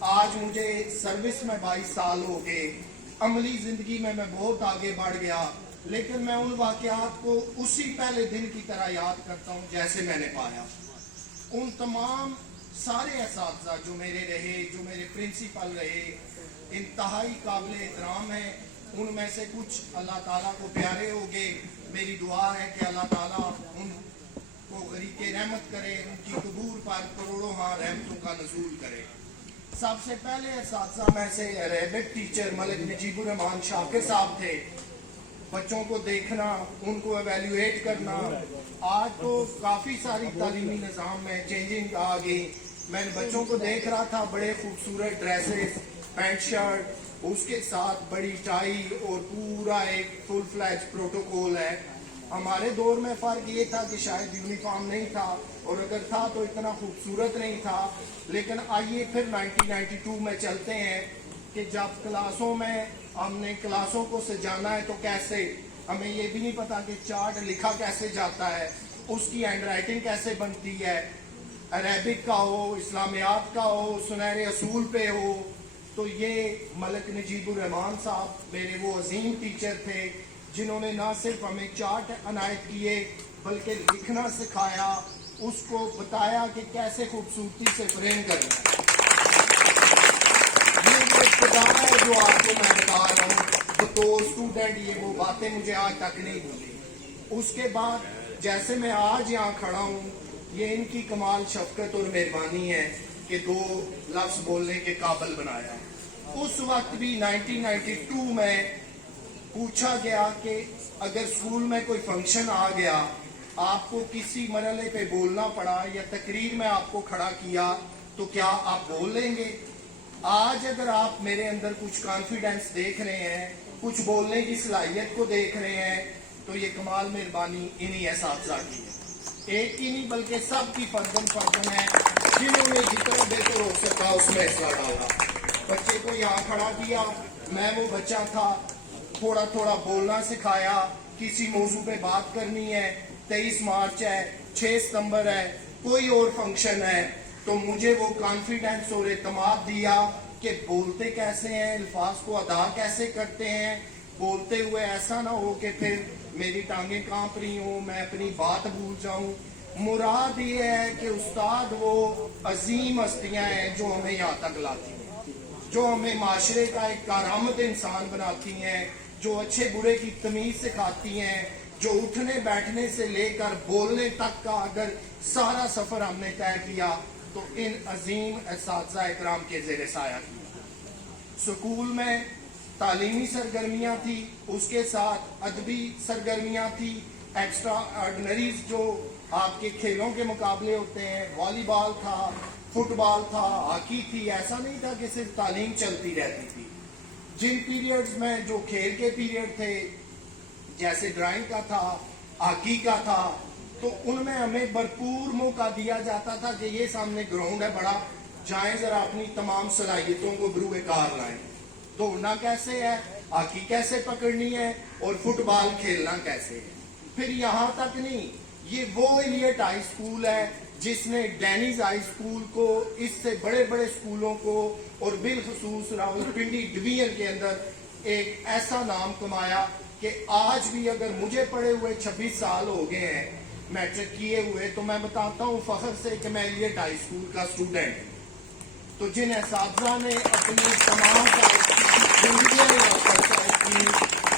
आज मुझे सर्विस में 22 साल हो गए, अमली जिंदगी में मैं बहुत आगे बढ़ गया, लेकिन मैं उन वाकयात को उसी पहले दिन की तरह याद करता हूँ जैसे मैंने पाया। उन तमाम सारे असातिज़ा जो मेरे रहे, जो मेरे प्रिंसिपल रहे, इंतहाई काबिल एहतराम है। उनमें से कुछ अल्लाह ताला को प्यारे हो गए। मेरी दुआ है कि अल्लाह ताला उनको गरीक़े रहमत करे, उनकी कबूर पर करोड़ों हाँ रहमतों का नज़ूल करे। सबसे पहले असातिज़ा में से अरेबिक टीचर मलिक नजीबुर रहमान शाकिर साहब थे। बच्चों को देखना, उनको एवेल्यूएट करना, आज तो काफ़ी सारी तालीमी निज़ाम में चेंजिंग आ गई। मैं बच्चों को देख रहा था, बड़े खूबसूरत ड्रेसेस, पैंट शर्ट, उसके साथ बड़ी टाई और पूरा एक फुल फ्लैज प्रोटोकॉल है। हमारे दौर में फ़र्क ये था कि शायद यूनिफॉर्म नहीं था, और अगर था तो इतना खूबसूरत नहीं था। लेकिन आइए फिर 1992 में चलते हैं कि जब क्लासों में हमने क्लासों को सजाना है तो कैसे, हमें ये भी नहीं पता कि चार्ट लिखा कैसे जाता है, उसकी हैंड राइटिंग कैसे बनती है, अरेबिक का हो, इस्लामियात का हो, सुनहरे असूल पे हो। तो ये मलिक नजीबुर रहमान साहब मेरे वो अजीम टीचर थे जिन्होंने ना सिर्फ हमें चार्ट अनायत किए बल्कि लिखना सिखाया, उसको बताया कि कैसे खूबसूरती से फ्रेम करना है। ये वो इब्तिदा है जो आपको मैं बता रहा हूँ बतौर स्टूडेंट, ये वो बातें मुझे आज तक नहीं भूली। उसके बाद जैसे मैं आज यहाँ खड़ा हूँ, ये इनकी कमाल शफकत और मेहरबानी है कि 2 लफ्ज बोलने के काबिल बनाया। उस वक्त भी 1992 में पूछा गया कि अगर स्कूल में कोई फंक्शन आ गया, आपको किसी मरहले पे बोलना पड़ा या तकरीर में आपको खड़ा किया, तो क्या आप बोल लेंगे? आज अगर आप मेरे अंदर कुछ कॉन्फिडेंस देख रहे हैं, कुछ बोलने की सलाहियत को देख रहे हैं, तो ये कमाल मेहरबानी इन्हीं असातिज़ा की है। एक की नहीं बल्कि सब की फर्जन है जिन्होंने जितना बेहतर हो सका उसमें हिस्सा डाला। बच्चे को यहाँ खड़ा किया, मैं वो बच्चा था, थोड़ा थोड़ा बोलना सिखाया, किसी मौजू पे बात करनी है, 23 मार्च है, 6 सितंबर है, कोई और फंक्शन है, तो मुझे वो कॉन्फिडेंस और एतमाद दिया कि बोलते कैसे हैं, अल्फाज को अदा कैसे करते हैं, बोलते हुए ऐसा ना हो कि फिर मेरी टांगें कांप रही हो, मैं अपनी बात भूल जाऊं। मुराद ये है कि उस्ताद वो अजीम हस्तियां हैं जो हमें यहाँ तक लाती हैं, जो हमें माशरे का एक कारामद इंसान बनाती हैं, जो अच्छे बुरे की तमीज सिखाती हैं, जो उठने बैठने से लेकर बोलने तक का अगर सारा सफर हमने तय किया तो इन अजीम असातिज़ा इकराम के ज़ेरे साया किया। स्कूल में तालीमी सरगर्मियाँ थी, उसके साथ अदबी सरगर्मियाँ थी, एक्स्ट्रा ऑर्डिनरीज जो आपके खेलों के मुकाबले होते हैं, वॉलीबॉल था, फुटबॉल था, हॉकी थी। ऐसा नहीं था कि सिर्फ तालीम चलती रहती थी। जिन पीरियड्स में जो खेल के पीरियड थे, जैसे ड्राइंग का था, हॉकी का था, तो उनमें हमें भरपूर मौका दिया जाता था कि ये सामने ग्राउंड है बड़ा, जाएं जरा अपनी तमाम सलाहियतों को बरूए कार लाएं। दौड़ना कैसे है, हॉकी कैसे पकड़नी है और फुटबॉल खेलना कैसे है। फिर यहाँ तक नहीं, ये वो इलियट हाई स्कूल है जिसने डैनीज हाई स्कूल को, इससे बड़े बड़े स्कूलों को और बिलखसूस रावलपिंडी डिवीजन के अंदर एक ऐसा नाम कमाया कि आज भी अगर मुझे पढ़े हुए 26 साल हो गए हैं मैट्रिक किए हुए, तो मैं बताता हूँ फख्र से कि मैं इलियट हाई स्कूल का स्टूडेंट हूँ। तो जिन असातिज़ा ने अपनी तमाम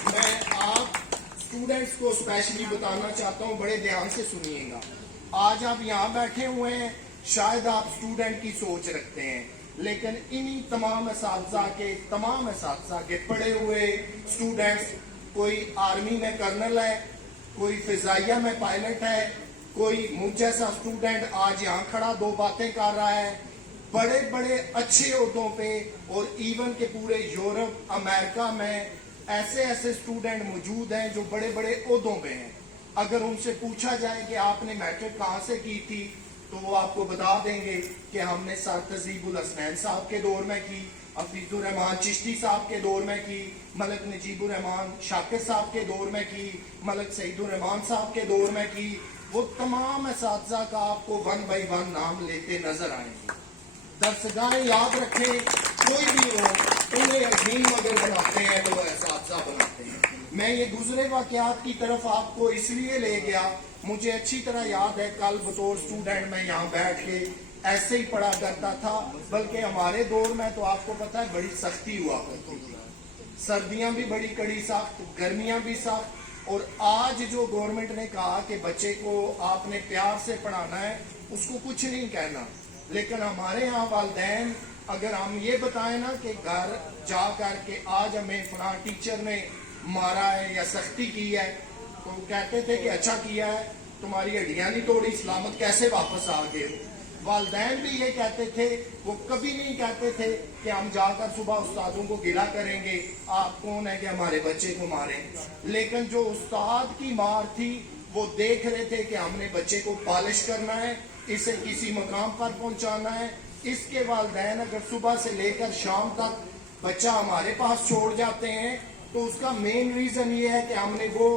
मैं आप स्टूडेंट्स को स्पेशली बताना चाहता हूँ, बड़े ध्यान से सुनिएगा। आज आप यहाँ बैठे हुए हैं, शायद आप स्टूडेंट की सोच रखते हैं, लेकिन इन्हीं तमाम असातिज़ा के पढ़े हुए स्टूडेंट्स, कोई आर्मी में कर्नल है, कोई फिजाइया में पायलट है, कोई मुझ जैसा स्टूडेंट आज यहाँ खड़ा 2 बातें कर रहा है, बड़े बड़े अच्छे ओहदों पे, और इवन के पूरे यूरोप अमेरिका में ऐसे ऐसे स्टूडेंट मौजूद हैं जो बड़े बड़े ओहदों पे हैं। अगर उनसे पूछा जाए कि आपने मैट्रिक कहाँ से की थी, तो वो आपको बता देंगे कि हमने सर तहजीबुल हसनैन साहब के दौर में की, हफीजुर रहमान चिश्ती साहब के दौर में की, मलिक नजीबुर रहमान शाकिर साहब के दौर में की, मलिक सईदुर रहमान साहब के दौर में की। वो तमाम असातिज़ा का आपको 1 बाय 1 नाम लेते नजर आएंगे। दरसगाहें याद रखें, कोई भी हो, उन्हें अजीम अगर बनाते हैं तो वो एहसास बनाते हैं। मैं ये गुजरे वाकयात की तरफ आपको इसलिए ले गया, मुझे अच्छी तरह याद है कल बतौर स्टूडेंट मैं यहाँ बैठ के ऐसे ही पढ़ा करता था, बल्कि हमारे दौर में तो आपको पता है बड़ी सख्ती हुआ करती थी, सर्दियां भी बड़ी कड़ी सख्त, गर्मियां भी सख्त। और आज जो गवर्नमेंट ने कहा कि बच्चे को आपने प्यार से पढ़ाना है, उसको कुछ नहीं कहना, लेकिन हमारे यहाँ वालिदैन अगर हम ये बताएं ना कि घर जा कर के आज हमें फलां टीचर ने मारा है या सख्ती की है, तो कहते थे कि अच्छा किया है, तुम्हारी हड्डियां नहीं तोड़ी, सलामत कैसे वापस आ गए हो। वालिदैन भी ये कहते थे, वो कभी नहीं कहते थे कि हम जाकर सुबह उस्तादों को गिला करेंगे, आप कौन है कि हमारे बच्चे को मारें। लेकिन जो उस्ताद की मार थी वो देख रहे थे कि हमने बच्चे को पॉलिश करना है, इसे किसी मकाम पर पहुंचाना है। इसके वालिदैन अगर सुबह से लेकर शाम तक बच्चा हमारे पास छोड़ जाते हैं तो उसका मेन रीजन ये है कि हमने वो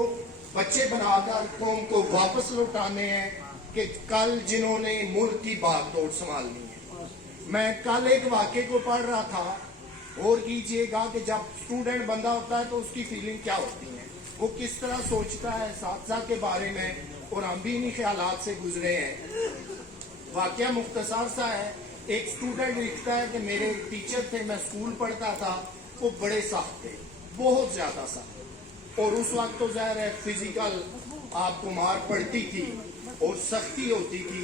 बच्चे बनाकर कौम को वापस लौटाने हैं कि कल जिन्होंने मुल्क की बागडोर संभालनी है। मैं कल एक वाक्य को पढ़ रहा था, और कीजिएगा कि जब स्टूडेंट बंदा होता है तो उसकी फीलिंग क्या होती है, वो किस तरह सोचता है साथसा के बारे में, और हम भी इन्हीं ख्यालात से गुजरे हैं। वाक्य मुख्तसर सा है, एक स्टूडेंट लिखता है कि मेरे टीचर थे, मैं स्कूल पढ़ता था, वो बड़े सख्त थे, बहुत ज्यादा सख्त, और उस वक्त तो ज़ाहिर है फिजिकल आपको मार पड़ती थी और सख्ती होती थी।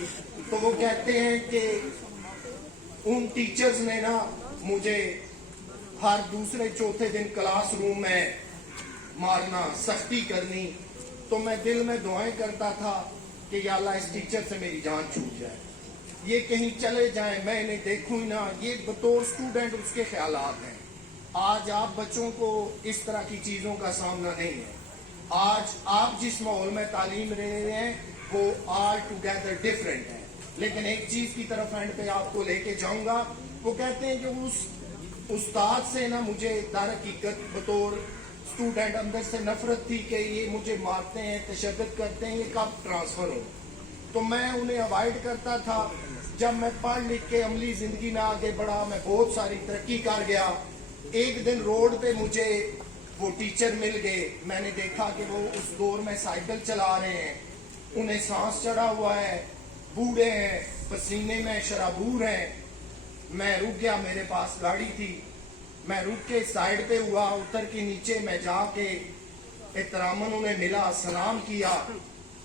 तो वो कहते हैं कि उन टीचर्स ने ना मुझे हर दूसरे चौथे दिन क्लास रूम में मारना, सख्ती करनी, तो मैं दिल में दुआएं करता था कि या अल्लाह इस टीचर से मेरी जान छूट जाए, ये कहीं चले जाए, मैं इन्हें देखूं ही ना। ये बतौर स्टूडेंट उसके ख्यालात हैं। आज आप बच्चों को इस तरह की चीजों का सामना नहीं है। आज आप जिस माहौल में तालीम ले रहे हैं वो ऑल टुगेदर डिफरेंट है। लेकिन एक चीज की तरफ एंड पे आपको लेके जाऊंगा, वो कहते हैं कि उस उस्ताद से ना मुझे दर हकीकत बतौर स्टूडेंट अंदर से नफरत थी कि ये मुझे मारते हैं, तशद्दुद करते हैं, ये कब ट्रांसफर हो। तो मैं उन्हें अवॉइड करता था। जब मैं पढ़ लिख के अमली जिंदगी में आगे बढ़ा, मैं बहुत सारी तरक्की कर गया। एक दिन रोड पे मुझे वो टीचर मिल गए, मैंने देखा कि वो उस दौर में साइकिल चला रहे हैं, उन्हें सांस चढ़ा हुआ है, बूढ़े हैं, पसीने में शराबूर हैं। मैं रुक गया, मेरे पास गाड़ी थी, मैं रुक के साइड पे हुआ, उतर के नीचे मैं जाके एहतरामन उन्हें मिला, सलाम किया।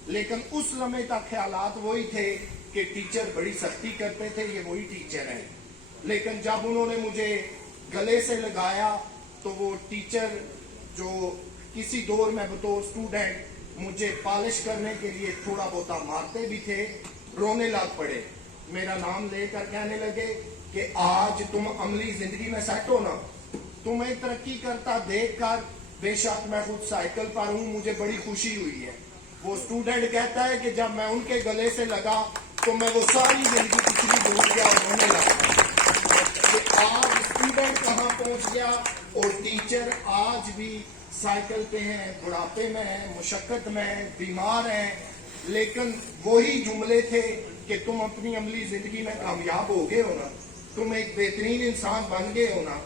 लेकिन उस लम्हे तक ख्यालात वही थे कि टीचर बड़ी सख्ती करते थे, ये वही टीचर हैं। लेकिन जब उन्होंने मुझे गले से लगाया तो वो टीचर जो किसी दौर में बतौर स्टूडेंट मुझे पॉलिश करने के लिए थोड़ा बहुत मारते भी थे, रोने लग पड़े। मेरा नाम लेकर कहने लगे कि आज तुम अमली जिंदगी में सेट हो ना, तुम्हें तरक्की करता देख कर, बेशक मैं खुद साइकिल पर हूँ, मुझे बड़ी खुशी हुई है। वो स्टूडेंट कहता है कि जब मैं उनके गले से लगा तो मैं वो सारी जिंदगी पिछली भूल गया और रोने लगा कि आज स्टूडेंट कहाँ पहुंच गया और टीचर आज भी साइकिल पे हैं, बुढ़ापे में हैं, मुशक्कत में हैं, बीमार हैं। लेकिन वही जुमले थे कि तुम अपनी अमली जिंदगी में कामयाब हो गए हो ना, तुम एक बेहतरीन इंसान बन गए हो ना।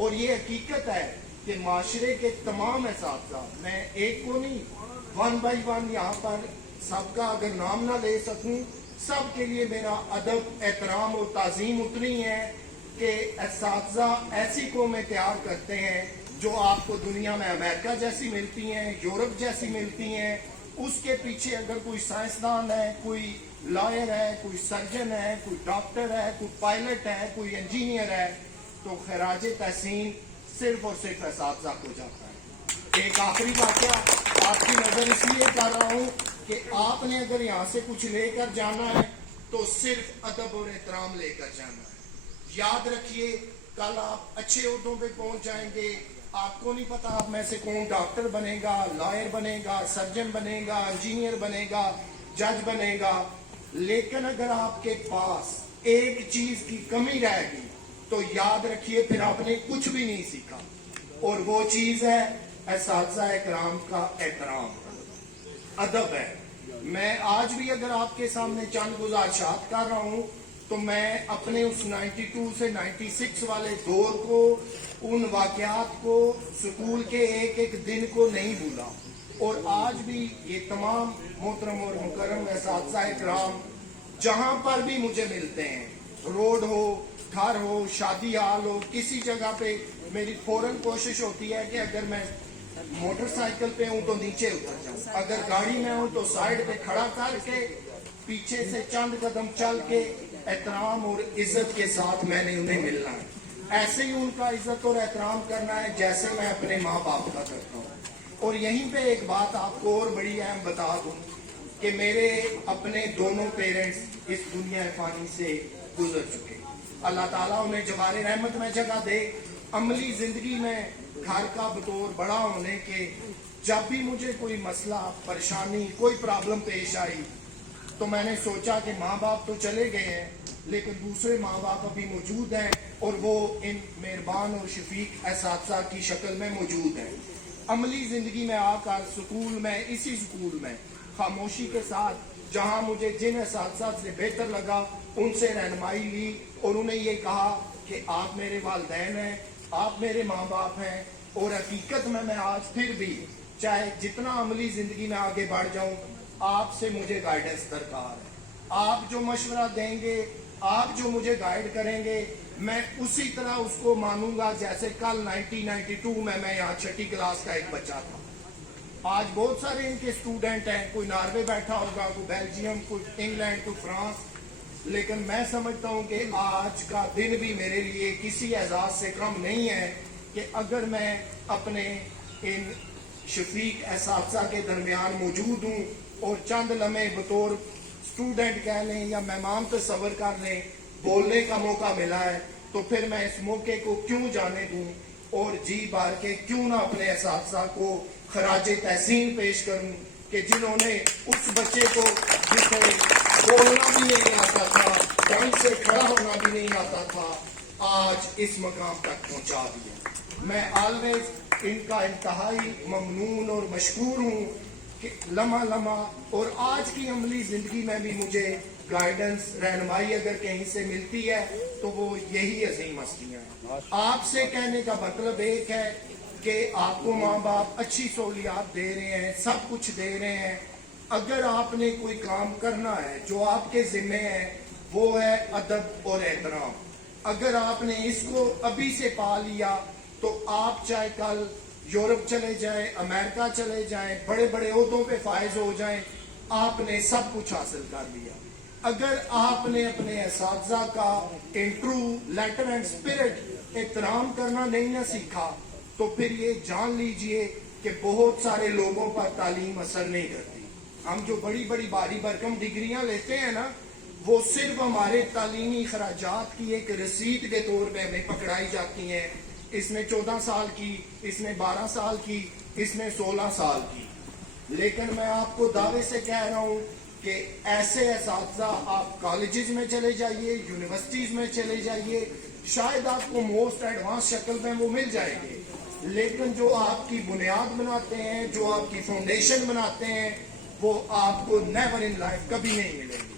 और ये हकीकत है कि माशरे के तमाम एहसास, मैं एक को नहीं, 1 by 1 यहाँ पर सबका अगर नाम ना ले सकूं, सब के लिए मेरा अदब, एहतराम और ताजीम उतनी है कि एसातिज़ा ऐसी कौमें तैयार करते हैं जो आपको दुनिया में अमेरिका जैसी मिलती हैं, यूरोप जैसी मिलती हैं। उसके पीछे अगर कोई साइंसदान है, कोई लॉयर है, कोई सर्जन है, कोई डॉक्टर है, कोई पायलट है, कोई इंजीनियर है, तो खराज तहसीन सिर्फ और सिर्फ एसातिज़ा को जाता है। एक आखिरी वाक़या आपकी नजर इसलिए कर रहा हूँ कि आपने अगर यहाँ से कुछ लेकर जाना है तो सिर्फ अदब और एहतराम लेकर जाना है। याद रखिए, कल आप अच्छे ओहदों पे पहुंच जाएंगे। आपको नहीं पता आप में से कौन डॉक्टर बनेगा, लॉयर बनेगा, सर्जन बनेगा, इंजीनियर बनेगा, जज बनेगा। लेकिन अगर आपके पास एक चीज की कमी रहेगी तो याद रखिए फिर आपने कुछ भी नहीं सीखा, और वो चीज है एसातिज़ा इकराम का एहतराम, अदब है। मैं आज भी अगर आपके सामने चंद गुज़ारिशात कर रहा हूँ تو میں اپنے اس 92 سے 96 والے دور کو، ان واقعات کو، سکول کے ایک ایک دن کو نہیں بھولا. اور آج بھی یہ تمام محترم اور مکرم اساتذہ اکرام جہاں پر بھی مجھے ملتے ہیں، روڈ ہو، گھر ہو، شادی حال ہو، کسی جگہ پہ، میری فوراً کوشش ہوتی ہے کہ اگر میں موٹر سائیکل پہ ہوں تو نیچے اتر جاؤں، اگر گاڑی میں ہوں تو سائیڈ پہ کھڑا کر کے پیچھے سے چند قدم چل کے احترام اور عزت کے ساتھ میں نے انہیں ملنا ہے. ایسے ہی ان کا عزت اور احترام کرنا ہے جیسے میں اپنے ماں باپ کا کرتا ہوں. اور یہیں پہ ایک بات آپ کو اور بڑی اہم بتا دوں کہ میرے اپنے دونوں پیرنٹس اس دنیا فانی سے گزر چکے. اللہ تعالیٰ انہیں جوار رحمت میں جگہ دے. عملی زندگی میں گھر کا بطور بڑا ہونے کے جب بھی مجھے کوئی مسئلہ، پریشانی، کوئی پرابلم پیش آئی تو میں نے سوچا کہ ماں باپ تو چلے گئے ہیں لیکن دوسرے ماں باپ ابھی موجود ہیں اور وہ ان مہربان اور شفیق اساتذہ کی شکل میں موجود ہیں. عملی زندگی میں آ کر سکول میں، اسی سکول میں خاموشی کے ساتھ جہاں مجھے جن اساتذہ سے بہتر لگا ان سے رہنمائی لی اور انہیں یہ کہا کہ آپ میرے والدین ہیں، آپ میرے ماں باپ ہیں. اور حقیقت میں آج پھر بھی چاہے جتنا عملی زندگی میں آگے بڑھ جاؤں، آپ سے مجھے گائیڈنس درکار ہے. آپ جو مشورہ دیں گے، آپ جو مجھے گائیڈ کریں گے، میں اسی طرح اس کو مانوں گا جیسے کل 1992 میں یہاں 6ٹھی کلاس کا ایک بچہ تھا. آج بہت سارے ان کے اسٹوڈنٹ ہیں، کوئی ناروے بیٹھا ہوگا، کوئی بیلجیم، کوئی انگلینڈ، کوئی فرانس، لیکن میں سمجھتا ہوں کہ آج کا دن بھی میرے لیے کسی اعزاز سے کم نہیں ہے کہ اگر میں اپنے ان شفیق اساتذہ کے درمیان موجود ہوں اور چند لمحے بطور اسٹوڈنٹ کہہ لیں یا مہمان تصور کر لیں بولنے کا موقع ملا ہے تو پھر میں اس موقع کو کیوں جانے دوں اور جی بھر کے کیوں نہ اپنے اساتذہ کو خراج تحسین پیش کروں کہ جنہوں نے اس بچے کو جسے بولنا بھی نہیں آتا تھا، ڈھنگ سے کھڑا ہونا بھی نہیں آتا تھا، آج اس مقام تک پہنچا دیا. میں آلویز ان کا انتہائی ممنون اور مشکور ہوں کہ لمحہ لمحہ اور آج کی عملی زندگی میں بھی مجھے گائیڈنس، رہنمائی اگر کہیں سے ملتی ہے تو وہ یہی عظیم ہستیاں ہیں. آپ سے کہنے کا مطلب ایک ہے کہ آپ کو ماں باپ اچھی سہولیات دے رہے ہیں، سب کچھ دے رہے ہیں. اگر آپ نے کوئی کام کرنا ہے جو آپ کے ذمہ ہے وہ ہے ادب اور احترام. اگر آپ نے اس کو ابھی سے پا لیا تو آپ چاہے کل یورپ چلے جائیں، امریکہ چلے جائیں، بڑے بڑے عہدوں پہ فائز ہو جائیں، آپ نے سب کچھ حاصل کر لیا. اگر آپ نے اپنے اساتذہ کا انٹرو لیٹر اینڈ اسپرٹ احترام کرنا نہیں نہ سیکھا تو پھر یہ جان لیجئے کہ بہت سارے لوگوں پر تعلیم اثر نہیں کرتی. ہم جو بڑی بڑی بھاری بھرکم ڈگریاں لیتے ہیں نا، وہ صرف ہمارے تعلیمی اخراجات کی ایک رسید کے طور پہ ہمیں پکڑائی جاتی ہیں. اس نے 14 سال کی، اس نے 12 سال کی، اس نے 16 سال کی. لیکن میں آپ کو دعوے سے کہہ رہا ہوں کہ ایسے اساتذہ آپ کالجز میں چلے جائیے، یونیورسٹیز میں چلے جائیے، شاید آپ کو موسٹ ایڈوانس شکل میں وہ مل جائے گے، لیکن جو آپ کی بنیاد بناتے ہیں، جو آپ کی فاؤنڈیشن بناتے ہیں، وہ آپ کو نیور ان لائف کبھی نہیں ملے گی.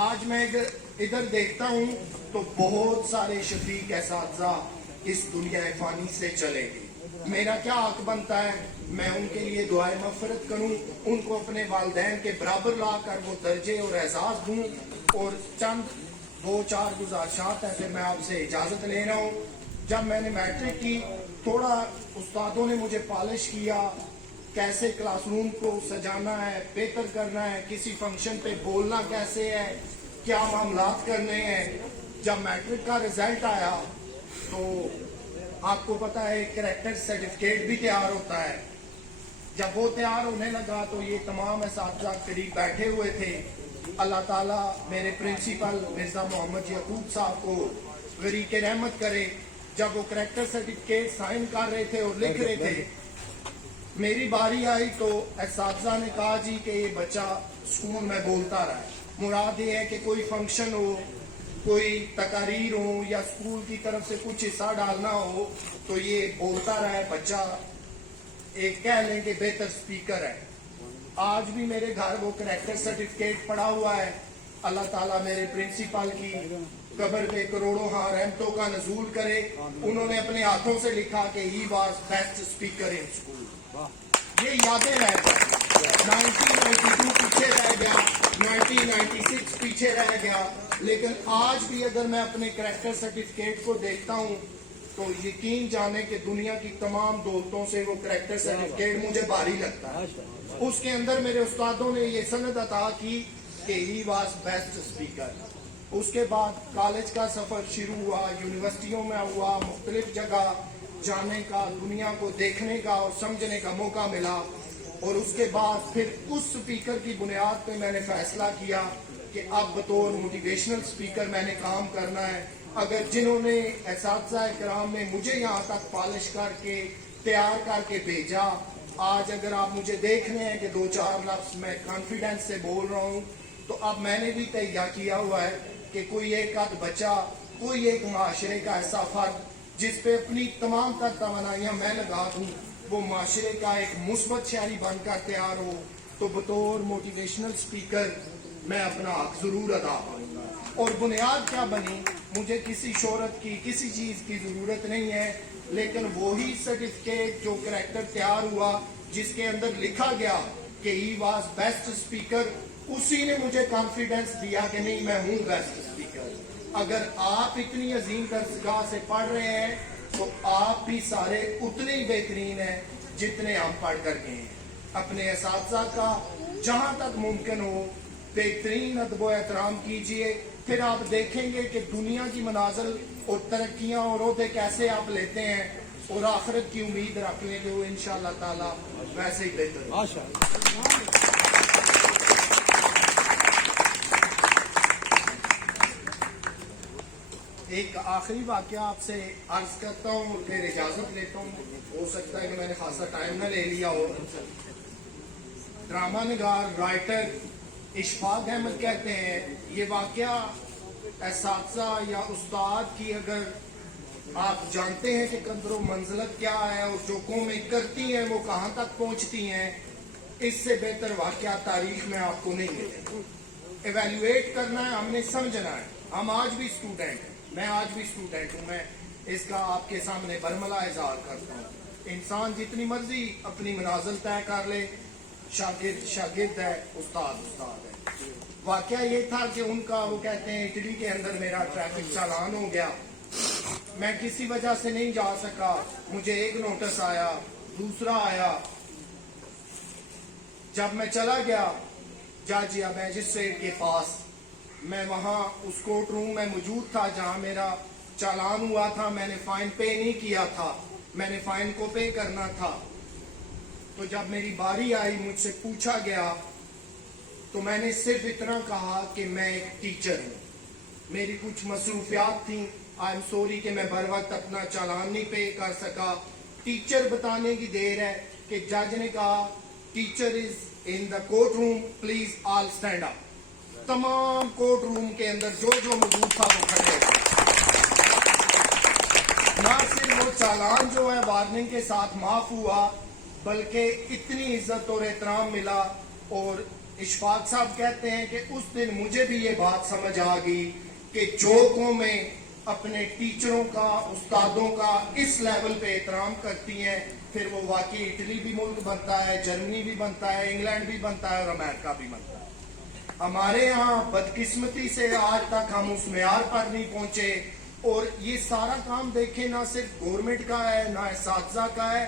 آج میں ادھر دیکھتا ہوں تو بہت سارے شفیق اساتذہ اس دنیا فانی سے چلے گئے. میرا کیا حق بنتا ہے؟ میں ان کے لیے دعائے مغفرت کروں، ان کو اپنے والدین کے برابر لا کر وہ درجے اور اعزاز دوں. اور چند 2-4 گزارشات ہیں، پھر میں آپ سے اجازت لے رہا ہوں. جب میں نے میٹرک کی، تھوڑا استادوں نے مجھے پالش کیا، کیسے کلاس روم کو سجانا ہے، بہتر کرنا ہے، کسی فنکشن پہ بولنا کیسے ہے، کیا معاملات کرنے ہیں. جب میٹرک کا رزلٹ آیا تو آپ کو پتا ہے کریکٹر سرٹیفکیٹ بھی تیار ہوتا ہے. جب وہ تیار ہونے لگا تو یہ تمام اساتذہ قریب بیٹھے ہوئے تھے. اللہ تعالیٰ میرے پرنسپل مرزا محمد یعقوب صاحب کو غریق رحمت کرے. جب وہ کریکٹر سرٹیفکیٹ سائن کر رہے تھے اور لکھ رہے تھے، میری باری آئی تو اساتذہ نے کہا جی کہ یہ بچہ اسکول میں بولتا رہا ہے. مراد یہ ہے کہ کوئی فنکشن ہو، کوئی تقاریر ہو یا اسکول کی طرف سے کچھ حصہ ڈالنا ہو تو یہ بولتا رہا ہے بچہ، ایک کہہ لیں کہ بہتر اسپیکر ہے. آج بھی میرے گھر وہ کریکٹر سرٹیفکیٹ پڑا ہوا ہے. अल्लाह ताला मेरे प्रिंसिपल की कब्र पे करोड़ों रहमतों का नजूल करे। उन्होंने अपने हाथों से लिखा कि he was best speaker in school. ये यादें रह गई। 1992 पीछे रह गया, 1996 पीछे रह गया, लेकिन आज भी अगर मैं अपने कैरेक्टर सर्टिफिकेट को देखता हूँ तो यकीन जाने कि दुनिया की तमाम दौलतों से वो कैरेक्टर सर्टिफिकेट मुझे भारी लगता है। उसके अंदर मेरे उस्तादों ने ये सनद अता की कि ही वाज बेस्ट स्पीकर। उसके बाद कॉलेज का सफर शुरू हुआ, यूनिवर्सिटियों में हुआ, मुख्तलिफ जगह जाने का, दुनिया को देखने का और समझने का मौका मिला। और उसके बाद फिर उस स्पीकर की बुनियाद पे मैंने फैसला किया कि अब बतौर मोटिवेशनल स्पीकर मैंने काम करना है। अगर जिन्होंने एसातिज़ा इकराम ने मुझे यहाँ तक पॉलिश करके तैयार करके भेजा, आज अगर आप मुझे देख रहे हैं कि 2-4 लफ्ज़ मैं कॉन्फिडेंस से बोल रहा हूँ, तो अब मैंने भी तय किया हुआ है कि कोई एक आध बच्चा, कोई एक माशरे का ऐसा फर्द जिस पे अपनी तमाम तर तवानाइयाँ मैं लगा दूँ, वो माशरे का एक मुस्बत शहरी बनकर तैयार हो, तो बतौर मोटिवेशनल स्पीकर मैं अपना हक जरूर अदा करूँगा। और बुनियाद क्या बनी, मुझे किसी शोहरत की, किसी चीज़ की ज़रूरत नहीं है, लेकिन वही सर्टिफिकेट जो करैक्टर तैयार हुआ जिसके अंदर लिखा गया कि ही वाज बेस्ट स्पीकर, उसी ने मुझे कॉन्फिडेंस दिया कि नहीं, मैं हूँ बेस्ट स्पीकर। अगर आप इतनी अजीम दरगाह से पढ़ रहे हैं तो आप भी सारे उतने ही बेहतरीन हैं जितने हम पढ़ कर गए हैं। अपने असातिज़ा का जहाँ तक मुमकिन हो बेहतरीन अदब व एहतराम कीजिए, फिर आप देखेंगे कि दुनिया की मनाजिल और तरक्कियाँ और ओहदे कैसे आप लेते हैं, और आखिरत की उम्मीद रख लेंगे वो इंशाअल्लाह ताला वैसे ही बेहतर। एक आखिरी वाकया आपसे अर्ज करता हूँ और फिर इजाजत लेता हूँ। हो सकता है कि मैंने खासा टाइम न ले लिया हो। ड्रामा निगार, राइटर इशफाक अहमद कहते हैं, ये वाकया एसातिज़ा या उस्ताद की अगर आप जानते हैं कि कदर मंजिलत क्या है और जो कौमें करती हैं वो कहाँ तक पहुँचती हैं, इससे बेहतर वाकया तारीख में आपको नहीं मिलेगा। एवेल्युएट करना है, हमने समझना है। हम आज भी स्टूडेंट हैं, मैं आज भी स्टूडेंट हूँ, मैं इसका आपके सामने बरमला इज़हार करता हूँ। इंसान जितनी मर्जी अपनी मनाजिल तय कर ले, शागिर्द शागिर्द है, उस्ताद उस्ताद है। वाकया ये था कि उनका, वो कहते हैं इटली के अंदर मेरा ट्रैफिक चालान हो गया, मैं किसी वजह से नहीं जा सका। मुझे एक नोटिस आया, दूसरा आया। जब मैं चला गया जज या मैजिस्ट्रेट के पास, मैं वहाँ उस कोर्ट रूम में मौजूद था जहाँ मेरा चालान हुआ था। मैंने फाइन पे नहीं किया था, मैंने फाइन को पे करना था। तो जब मेरी बारी आई, मुझसे पूछा गया, तो मैंने सिर्फ इतना कहा कि मैं एक टीचर हूँ, मेरी कुछ मसरूफियात थी, आई एम सॉरी कि मैं बर वक्त अपना चालान नहीं पे कर सका। टीचर बताने की देर है कि जज ने कहा teacher is in the court room, please all stand up. तमाम कोर्ट रूम के अंदर जो मौजूद था वो खड़े थे। ना सिर्फ वो चालान जो है वार्निंग के साथ माफ हुआ, बल्कि इतनी इज्जत और एहतराम मिला। और इशफाक साहब कहते हैं कि उस दिन मुझे भी ये बात समझ आ गई कि जो कौमें अपने टीचरों का, उस्तादों का इस लेवल पे एहतराम करती हैं, फिर वो वाकई इटली भी मुल्क बनता है, जर्मनी भी बनता है, इंग्लैंड भी बनता है और अमेरिका भी बनता है। हमारे यहाँ बदकिस्मती से आज तक हम उस मेयार पर नहीं पहुंचे। और ये सारा काम देखें, ना सिर्फ गवर्नमेंट का है, ना एसातिज़ा का है,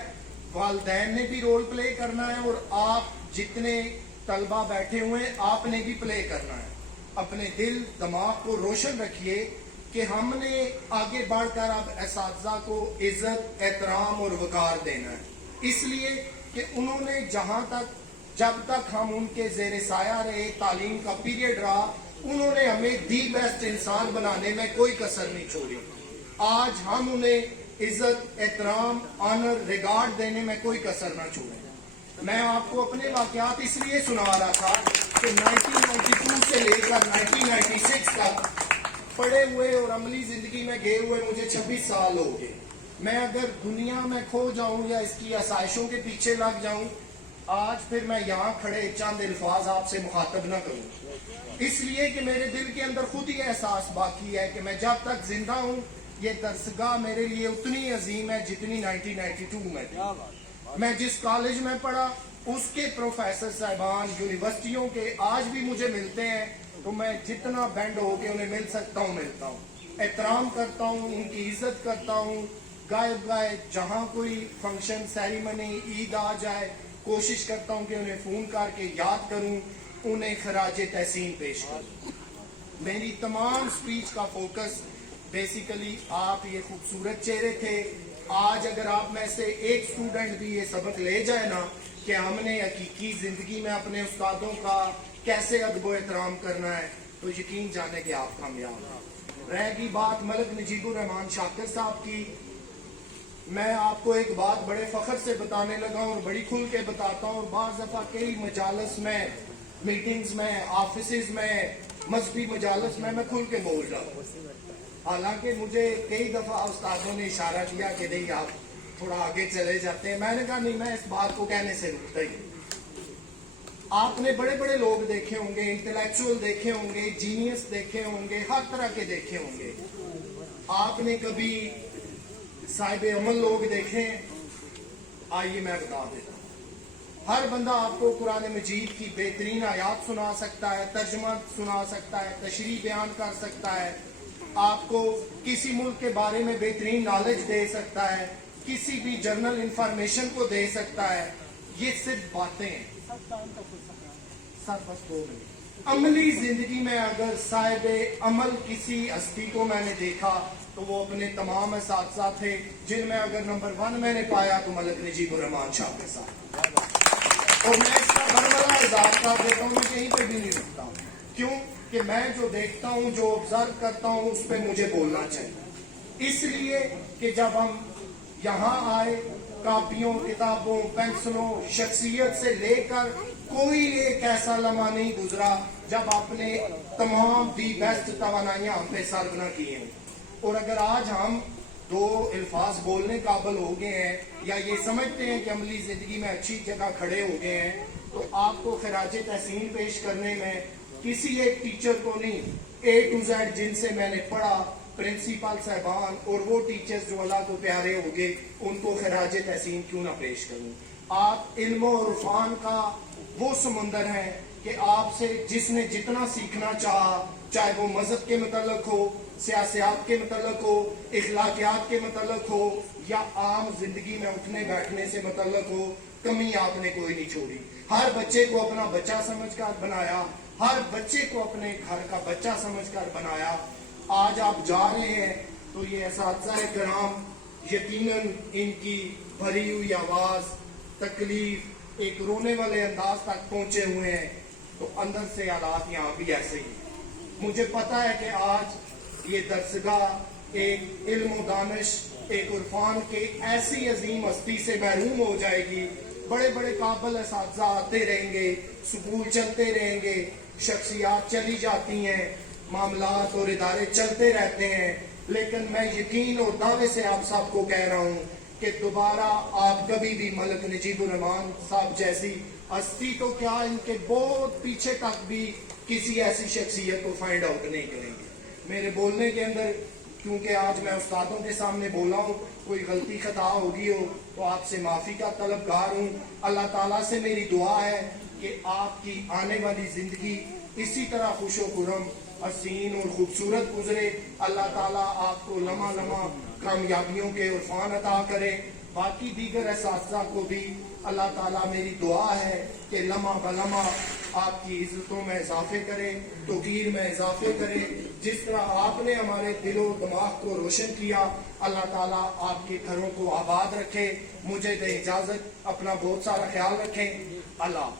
वालिदैन ने भी रोल प्ले करना है, और आप जितने तलबा बैठे हुए हैं आपने भी प्ले करना है। अपने दिल दिमाग को रोशन रखिए कि हमने आगे बढ़कर अब एसातिज़ा को इज्जत, एहतराम और वकार देना है। इसलिए कि उन्होंने जहाँ तक, जब तक हम उनके ज़ेरे साया रहे, तालीम का पीरियड रहा, उन्होंने हमें दी बेस्ट इंसान बनाने में कोई कसर नहीं छोड़ी। आज हम उन्हें इज्जत, एहतराम, ऑनर, रिगार्ड देने में कोई कसर ना छोड़ें। मैं आपको अपने वाकयात इसलिए सुना रहा था कि 1992 से लेकर 1996 तक पढ़े हुए और अमली जिंदगी में गए हुए मुझे 26 साल हो गए। मैं अगर दुनिया में खो जाऊं या इसकी आसाइशों के पीछे लग जाऊं आज फिर मैं यहाँ खड़े चंद अल्फाज आपसे मुखातब ना करूँ, इसलिए कि मेरे दिल के अंदर खुद ही एहसास बाकी है कि मैं जब तक जिंदा हूँ ये दरसगाह मेरे लिए उतनी अजीम है जितनी 1992 में थी। मैं जिस कॉलेज में पढ़ा उसके प्रोफेसर साहबान यूनिवर्सिटियों के आज भी मुझे मिलते हैं, तो मैं जितना बैंड हो के उन्हें मिल सकता हूँ मिलता हूँ, एहतराम करता हूँ, उनकी इज्जत करता हूँ। गायब जहाँ कोई फंक्शन सेरेमनी ईद आ जाए कोशिश करता हूँ कि उन्हें फोन करके याद करूँ, उन्हें खराज तहसीन पेश करूँ। मेरी तमाम स्पीच का फोकस बेसिकली आप ये खूबसूरत चेहरे थे। आज अगर आप में से एक स्टूडेंट भी ये सबक ले जाए ना कि हमने हकीकी जिंदगी में अपने उस्तादों का कैसे अदब एहतराम करना है, तो यकीन जाने कि आप कामयाब रहेगी। बात मलिक नजीबुर रहमान शाकिर साहब की, मैं आपको एक बात बड़े फख्र से बताने लगा और बड़ी खुल के बताता हूँ। बाज़ दफ़ा कई मजालस में, मीटिंग्स में, ऑफिस में, मजहबी मजालस में मैं खुल के बोल रहा हूँ। हालांकि मुझे कई दफ़ा उस्तादों ने इशारा किया कि नहीं आप थोड़ा आगे चले जाते हैं। मैंने कहा नहीं, मैं इस बात को कहने से रुकता ही। आपने बड़े बड़े लोग देखे होंगे, इंटेलेक्चुअल देखे होंगे, जीनियस देखे होंगे, हर तरह के देखे होंगे। आपने कभी साहिब अमल लोग देखे? आइए मैं बता देता हूँ। हर बंदा आपको कुरान मजीद की बेहतरीन आयात सुना सकता है, तर्जमा सुना सकता है, तशरीह बयान कर सकता है, आपको किसी मुल्क के बारे में बेहतरीन नॉलेज दे सकता है, किसी भी जर्नल इंफॉर्मेशन को दे सकता है। ये सिर्फ बातें हैं। सर बस 2 मिनट। अमली जिंदगी में अगर साहिब अमल किसी हस्ती को मैंने देखा तो वो अपने तमाम असातिज़ा थे, जिनमें अगर नंबर 1 मैंने पाया तो मलिक नजीबुर रहमान शाकिर साहब। और मैं इसका बरमला इजाज़ कर देता हूँ, कहीं पे भी नहीं रुकता हूँ। क्यों कि मैं जो देखता हूँ, जो ऑब्जर्व करता हूँ, उस पर मुझे बोलना चाहिए। इसलिए कि जब हम यहाँ आए, कापियों, किताबों, पेंसिलों, शख्सियत से लेकर कोई एक ऐसा लम्हा नहीं गुजरा जब आपने तमाम दी बेस्ट तवानाइयां हम पे सर्व न की हैं। और अगर आज हम 2 अल्फाज बोलने काबिल हो गए हैं या ये समझते हैं कि अमली जिंदगी में अच्छी जगह खड़े हो गए हैं, तो आपको खराज तहसीन पेश करने में किसी एक टीचर को नहीं, A to Z जिनसे मैंने पढ़ा, प्रिंसिपल साहबान और वो टीचर्स जो अल्लाह को प्यारे हो गए, उनको खराज तहसीन क्यों ना पेश करूं। आप इल्म और उर्फान का वो समुंदर है कि आपसे जिसने जितना सीखना चाहा, चाहे वो मजहब के मतलब हो, सियासत के मतलब हो, इखलाकियात के मतलब हो, या आम जिंदगी में उठने बैठने से मतलब हो, कमी आपने कोई नहीं छोड़ी। हर बच्चे को अपना बच्चा समझकर बनाया, हर बच्चे को अपने घर का बच्चा समझकर बनाया। आज आप जा रहे हैं तो ये असातिज़ा किराम यकीनन इनकी भरी हुई आवाज, तकलीफ, एक रोने वाले अंदाज तक पहुंचे हुए हैं, तो अंदर से हालात यहाँ भी ऐसे ही। मुझे पता है कि आज ये दरसगाह एक इल्म दानिश, एक उर्फान के ऐसी अजीम हस्ती से महरूम हो जाएगी। बड़े बड़े काबिल असातिज़ा आते रहेंगे, स्कूल चलते रहेंगे, शख्सियात चली जाती हैं, मामलात और इदारे चलते रहते हैं, लेकिन मैं यकीन और दावे से आप सबको कह रहा हूँ कि दोबारा आप कभी भी मलिक नजीबुर रहमान साहब जैसी हस्ती, तो क्या इनके बहुत पीछे तक भी किसी ऐसी शख्सियत को फाइंड आउट नहीं करेंगे। मेरे बोलने के अंदर, क्योंकि आज मैं उस्तादों के सामने बोला हूँ, कोई गलती खता होगी हो तो आपसे माफ़ी का तलबगार हूँ। अल्लाह ताला से मेरी दुआ है कि आपकी आने वाली ज़िंदगी इसी तरह खुशो खुरम, हसीन और खूबसूरत गुजरे। अल्लाह ताला आपको लम्हा लम्हा कामयाबियों के उर्फान अता करे। बाकी दीगर असातिज़ा को भी अल्लाह ताला, मेरी दुआ है कि लम्हा बलम्हा आपकी इज्जतों में इजाफे करे, तौक़ीर में इजाफे करे। जिस तरह आपने हमारे दिलो दिमाग को रोशन किया, अल्लाह ताला आपके घरों को आबाद रखे। मुझे दे इजाज़त, अपना बहुत सारा ख्याल रखें। अल्लाह।